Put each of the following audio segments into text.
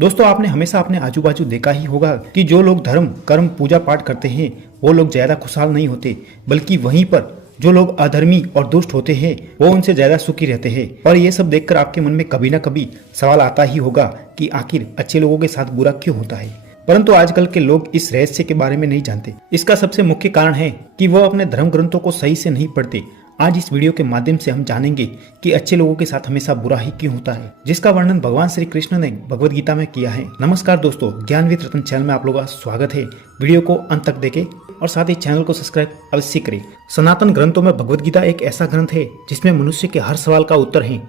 दोस्तों आपने हमेशा अपने आजू बाजू देखा ही होगा कि जो लोग धर्म कर्म पूजा पाठ करते हैं वो लोग ज्यादा खुशहाल नहीं होते, बल्कि वहीं पर जो लोग अधर्मी और दुष्ट होते हैं वो उनसे ज्यादा सुखी रहते हैं। और ये सब देखकर आपके मन में कभी ना कभी सवाल आता ही होगा कि आखिर अच्छे लोगों के साथ बुरा क्यों होता है। परंतु आजकल के लोग इस रहस्य के बारे में नहीं जानते। इसका सबसे मुख्य कारण है कि वो अपने धर्म ग्रंथों को सही से नहीं पढ़ते। आज इस वीडियो के माध्यम से हम जानेंगे कि अच्छे लोगों के साथ हमेशा बुरा ही क्यों होता है, जिसका वर्णन भगवान श्री कृष्ण ने भगवद गीता में किया है। नमस्कार दोस्तों, ज्ञान विद रतन चैनल में आप लोगों का स्वागत है। वीडियो को अंत तक देखें और साथ ही चैनल को सब्सक्राइब अवश्य करें। सनातन ग्रंथों में भगवद गीता एक ऐसा ग्रंथ है जिसमें मनुष्य के हर सवाल का उत्तर है।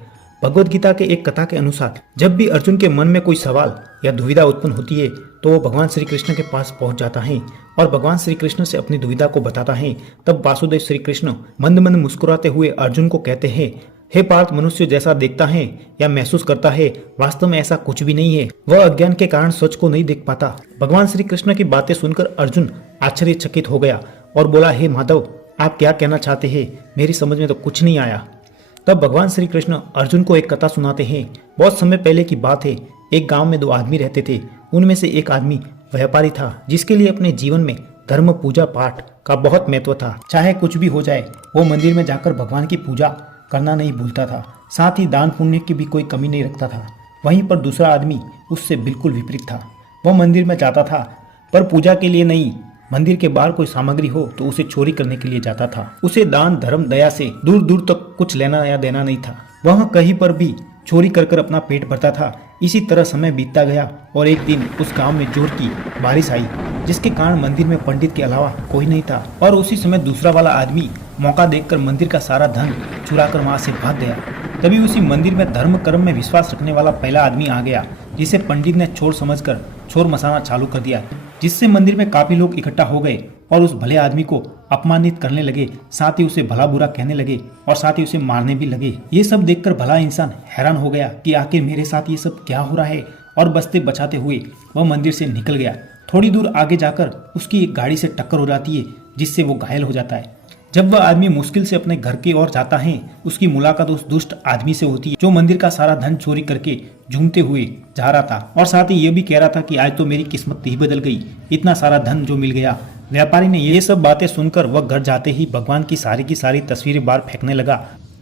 भगवद गीता के एक कथा के अनुसार जब भी अर्जुन के मन में कोई सवाल या दुविधा उत्पन्न होती है तो वो भगवान श्री कृष्ण के पास पहुंच जाता है और भगवान श्री कृष्ण से अपनी दुविधा को बताता है। तब वासुदेव श्री कृष्ण मंद मंद मुस्कुराते हुए अर्जुन को कहते हैं, हे पार्थ, मनुष्य जैसा देखता है या महसूस करता है वास्तव में ऐसा कुछ भी नहीं है। वह अज्ञान के कारण सच को नहीं देख पाता। भगवान श्री कृष्ण की बातें सुनकर अर्जुन आश्चर्यचकित हो गया और बोला, हे माधव, आप क्या कहना चाहते हैं? मेरी समझ में तो कुछ नहीं आया। तब भगवान श्री कृष्ण अर्जुन को एक कथा सुनाते हैं। बहुत समय पहले की बात है। एक गांव में दो आदमी रहते थे। उनमें से एक आदमी व्यापारी था जिसके लिए अपने जीवन में धर्म पूजा पाठ का बहुत महत्व था। चाहे कुछ भी हो जाए वो मंदिर में जाकर भगवान की पूजा करना नहीं भूलता था। साथ ही दान पुण्य की भी कोई कमी नहीं रखता था। वहीं पर दूसरा आदमी उससे बिल्कुल विपरीत था। वह मंदिर में जाता था पर पूजा के लिए नहीं, मंदिर के बाहर कोई सामग्री हो तो उसे चोरी करने के लिए जाता था। उसे दान धर्म दया से दूर दूर तक कुछ लेना या देना नहीं था। वह कहीं पर भी चोरी कर कर अपना पेट भरता था। इसी तरह समय बीतता गया और एक दिन उस गांव में जोर की बारिश आई, जिसके कारण मंदिर में पंडित के अलावा कोई नहीं था। और उसी समय दूसरा वाला आदमी मौका देखकर मंदिर का सारा धन चुरा कर वहां से भाग गया। तभी उसी मंदिर में धर्म कर्म में विश्वास रखने वाला पहला आदमी आ गया, जिसे पंडित ने चोर समझकर चोर मसाना चालू कर दिया, जिससे मंदिर में काफी लोग इकट्ठा हो गए और उस भले आदमी को अपमानित करने लगे। साथ ही उसे भला बुरा कहने लगे और साथ ही उसे मारने भी लगे। ये सब देखकर भला इंसान हैरान हो गया कि आखिर मेरे साथ ये सब क्या हो रहा है, और बचते बचाते हुए वह मंदिर से निकल गया। थोड़ी दूर आगे जाकर उसकी एक गाड़ी से टक्कर हो जाती है, जिससे वो घायल हो जाता है। जब वह आदमी मुश्किल से अपने घर की ओर जाता है, उसकी मुलाकात उस दुष्ट आदमी से होती है जो मंदिर का सारा धन चोरी करके झूमते हुए जा रहा था और साथ ही ये भी कह रहा था कि आज तो मेरी किस्मत ही बदल गई, इतना सारा धन जो मिल गया। व्यापारी ने ये सब बातें सुनकर वह घर जाते ही भगवान की सारी तस्वीरें बाहर फेंकने लगा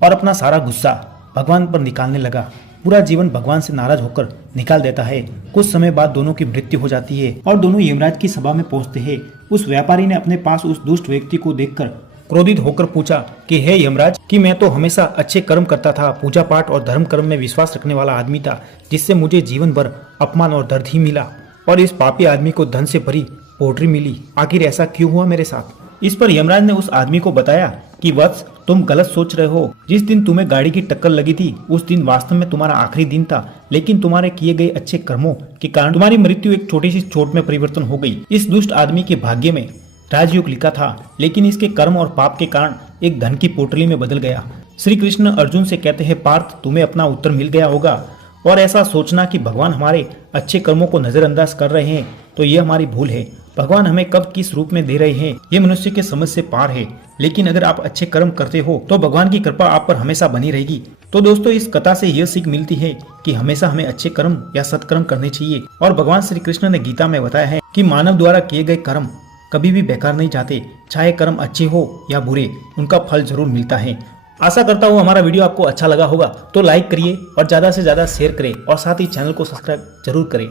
और अपना सारा गुस्सा भगवान पर निकालने लगा। पूरा जीवन भगवान से नाराज होकर निकाल देता है। कुछ समय बाद दोनों की मृत्यु हो जाती है और दोनों यमराज की सभा में पहुंचते हैं। उस व्यापारी ने अपने पास उस दुष्ट व्यक्ति को देखकर क्रोधित होकर पूछा कि हे यमराज, कि मैं तो हमेशा अच्छे कर्म करता था, पूजा पाठ और धर्म कर्म में विश्वास रखने वाला आदमी था, जिससे मुझे जीवन भर अपमान और दर्द ही मिला, और इस पापी आदमी को धन से भरी पोटरी मिली। आखिर ऐसा क्यों हुआ मेरे साथ? इस पर यमराज ने उस आदमी को बताया कि वत्स, तुम गलत सोच रहे हो। जिस दिन तुम्हें गाड़ी की टक्कर लगी थी उस दिन वास्तव में तुम्हारा आखिरी दिन था, लेकिन तुम्हारे किए गए अच्छे कर्मों के कारण तुम्हारी मृत्यु एक छोटी सी चोट में परिवर्तन हो गई। इस दुष्ट आदमी के भाग्य में राजयोग लिखा था, लेकिन इसके कर्म और पाप के कारण एक धन की पोटली में बदल गया। श्री कृष्ण अर्जुन से कहते हैं, पार्थ, तुम्हें अपना उत्तर मिल गया होगा, और ऐसा सोचना कि भगवान हमारे अच्छे कर्मों को नजरअंदाज कर रहे हैं तो ये हमारी भूल है। भगवान हमें कब किस रूप में दे रहे हैं ये मनुष्य के समझ से पार है, लेकिन अगर आप अच्छे कर्म करते हो तो भगवान की कृपा आप पर हमेशा बनी रहेगी। तो दोस्तों, इस कथा से यह सीख मिलती है कि हमेशा हमें अच्छे कर्म या सत्कर्म करने चाहिए। और भगवान श्री कृष्ण ने गीता में बताया है कि मानव द्वारा किए गए कर्म कभी भी बेकार नहीं जाते। चाहे कर्म अच्छे हो या बुरे, उनका फल जरूर मिलता है। आशा करता हूँ हमारा वीडियो आपको अच्छा लगा होगा, तो लाइक करिए और ज्यादा से ज्यादा शेयर करें और साथ ही चैनल को सब्सक्राइब जरूर करें।